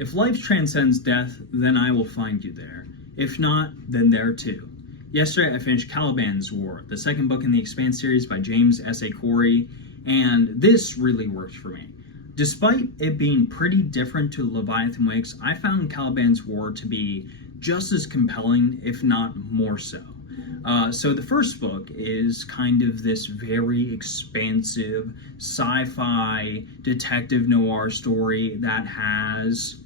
If life transcends death, then I will find you there. If not, then there too. Yesterday I finished Caliban's War, the second book in the Expanse series by James S.A. Corey, and this really worked for me. Despite it being pretty different to Leviathan Wakes, I found Caliban's War to be just as compelling, if not more so. So the first book is kind of this very expansive sci-fi detective noir story that has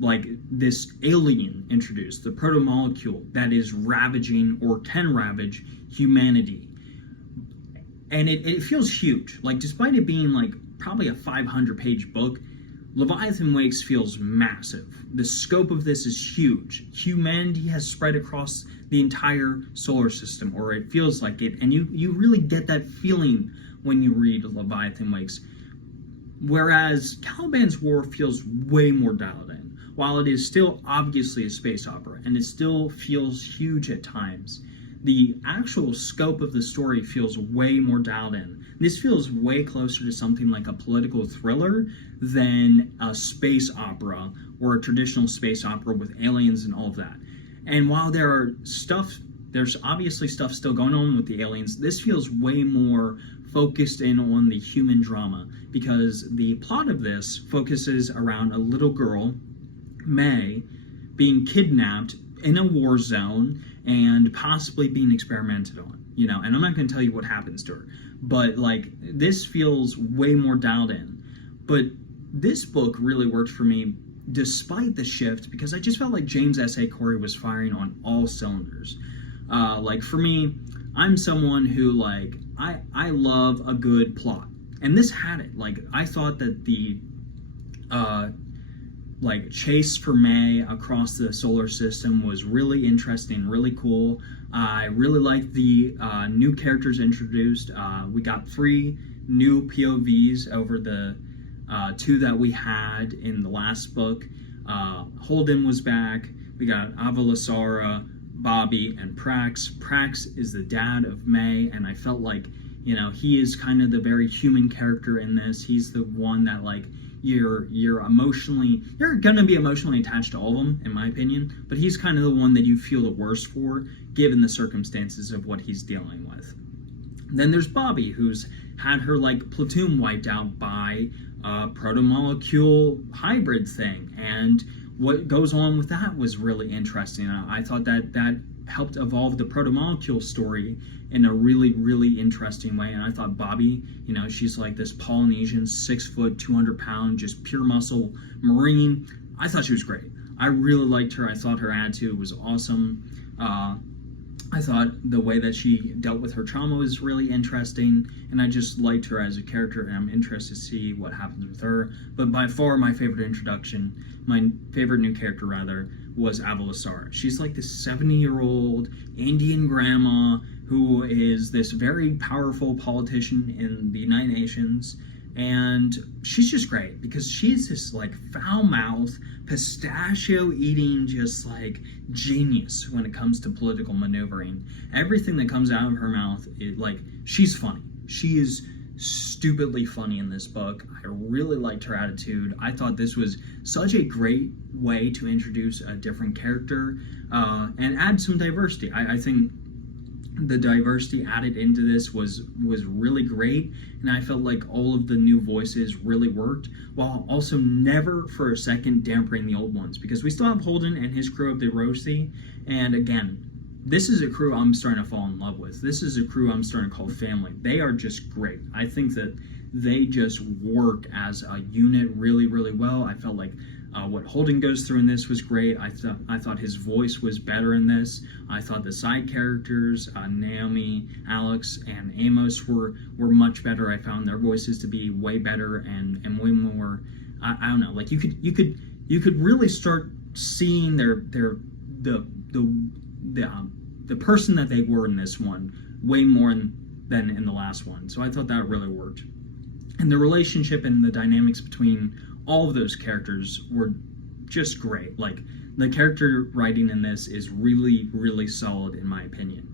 like this alien introduced, the proto-molecule that is ravaging or can ravage humanity. And it feels huge. Like, despite it being like probably a 500-page book, Leviathan Wakes feels massive. The scope of this is huge. Humanity has spread across the entire solar system, or it feels like it, and you really get that feeling when you read Leviathan Wakes. Whereas Caliban's War feels way more dialed in. While it is still obviously a space opera, and it still feels huge at times, the actual scope of the story feels way more dialed in. This feels way closer to something like a political thriller than a space opera or a traditional space opera with aliens and all of that. And while there's obviously stuff still going on with the aliens, this feels way more focused in on the human drama, because the plot of this focuses around a little girl, May, being kidnapped in a war zone and possibly being experimented on, and I'm not going to tell you what happens to her, but like, this feels way more dialed in. But this book really worked for me despite the shift, because I just felt like James S.A. Corey was firing on all cylinders. Like, for me, I'm someone who, like, I love a good plot, and this had it. Like, I thought that the chase for May across the solar system was really interesting, really cool. I really liked the new characters introduced. We got 3 new POVs over the 2 that we had in the last book. Holden was back. We got Avalasara, Bobby, and Prax. Prax is the dad of May, and I felt like, he is kind of the very human character in this. He's the one that, like, you're gonna be emotionally attached to all of them, in my opinion, but he's kind of the one that you feel the worst for, given the circumstances of what he's dealing with. Then there's Bobby, who's had her, like, platoon wiped out by a proto-molecule hybrid thing, and what goes on with that was really interesting. I thought that helped evolve the proto-molecule story in a really, really interesting way. And I thought Bobby, she's like this Polynesian, 6 foot, 200 pound, just pure muscle Marine. I thought she was great. I really liked her. I thought her attitude was awesome. I thought the way that she dealt with her trauma was really interesting, and I just liked her as a character, and I'm interested to see what happens with her. But by far my favorite new character rather, was Avalasara. She's like this 70-year-old Indian grandma who is this very powerful politician in the United Nations, and she's just great because she's this like foul-mouthed, pistachio-eating, just like genius when it comes to political maneuvering. Everything that comes out of her mouth, she's funny. She is stupidly funny in this book. I really liked her attitude. I thought this was such a great way to introduce a different character and add some diversity. I think the diversity added into this was really great, and I felt like all of the new voices really worked, while also never for a second dampening the old ones, because we still have Holden and his crew of the Rosie, and again, this is a crew I'm starting to fall in love with. This is a crew I'm starting to call family. They are just great. I think that they just work as a unit really, really well. I felt like what Holden goes through in this was great. I thought his voice was better in this. I thought the side characters, Naomi, Alex, and Amos were much better. I found their voices to be way better and way more. I don't know. Like, you could really start seeing the person that they were in this one way more than in the last one. So I thought that really worked. And the relationship and the dynamics between all of those characters were just great. Like, the character writing in this is really, really solid in my opinion.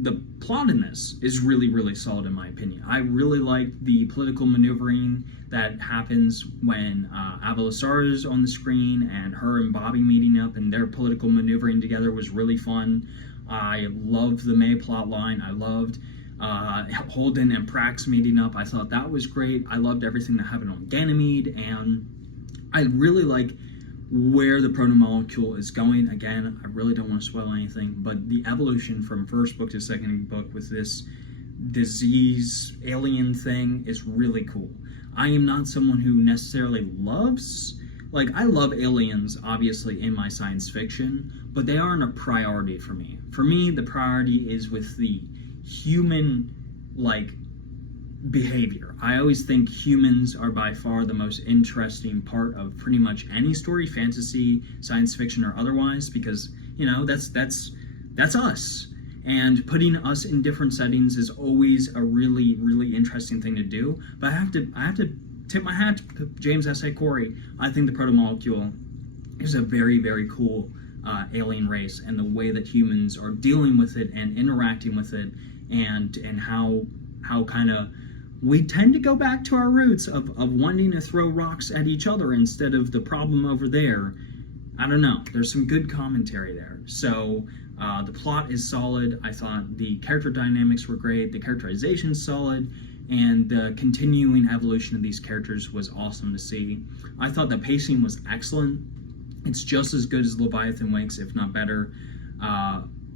the plot in this is really, really solid in my opinion. I really like the political maneuvering that happens when Avalisar is on the screen, and her and Bobby meeting up and their political maneuvering together was really fun. I loved the May plot line. I loved Holden and Prax meeting up. I thought that was great. I loved everything that happened on Ganymede, and I really like where the proto-molecule is going. Again, I really don't want to spoil anything, but the evolution from first book to second book with this disease alien thing is really cool. I am not someone who necessarily loves, like, I love aliens obviously in my science fiction, but they aren't a priority for me. For me, the priority is with the human, like, behavior. I always think humans are by far the most interesting part of pretty much any story, fantasy, science fiction, or otherwise, because, you know, that's us. And putting us in different settings is always a really, really interesting thing to do. But I have to tip my hat to James S.A. Corey. I think the proto-molecule is a very, very cool alien race, and the way that humans are dealing with it and interacting with it, and how kind of we tend to go back to our roots of wanting to throw rocks at each other instead of the problem over there. I don't know. There's some good commentary there. So the plot is solid. I thought the character dynamics were great. The characterization's solid. And the continuing evolution of these characters was awesome to see. I thought the pacing was excellent. It's just as good as Leviathan Wakes, if not better.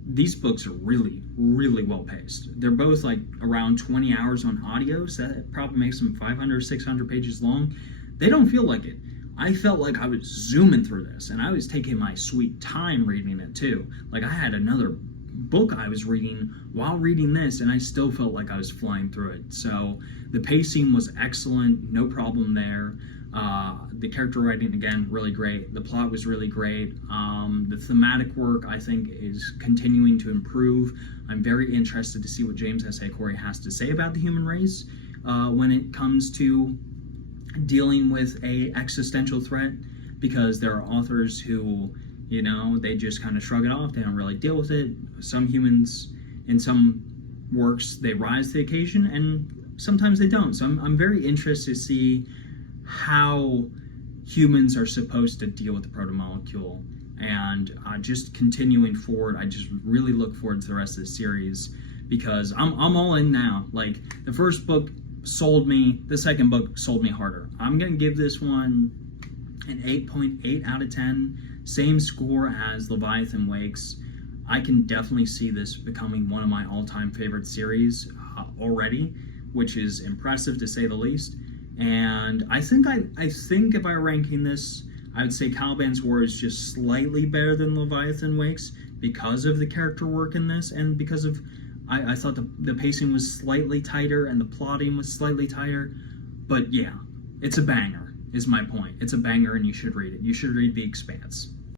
These books are really, really well paced. They're both like around 20 hours on audio, so that probably makes them 500 or 600 pages long. They don't feel like it. I felt like I was zooming through this, and I was taking my sweet time reading it too. Like, I had another book I was reading while reading this, and I still felt like I was flying through it. So the pacing was excellent, no problem there. The character writing, again, really great. The plot was really great. The thematic work, I think, is continuing to improve. I'm very interested to see what James S.A. Corey has to say about the human race when it comes to dealing with a existential threat, because there are authors who, you know, they just kind of shrug it off. They don't really deal with it. Some humans, in some works, they rise to the occasion, and sometimes they don't. So I'm very interested to see how humans are supposed to deal with the proto-molecule, and just continuing forward, I just really look forward to the rest of the series, because I'm all in now. Like, the first book sold me, the second book sold me harder. I'm gonna give this one an 8.8 out of 10, same score as Leviathan Wakes. I can definitely see this becoming one of my all-time favorite series already, which is impressive to say the least. And I think if I were ranking this, I would say Caliban's War is just slightly better than Leviathan Wakes because of the character work in this, and because of I thought the pacing was slightly tighter and the plotting was slightly tighter. But yeah, it's a banger, is my point. It's a banger, and you should read it. You should read The Expanse.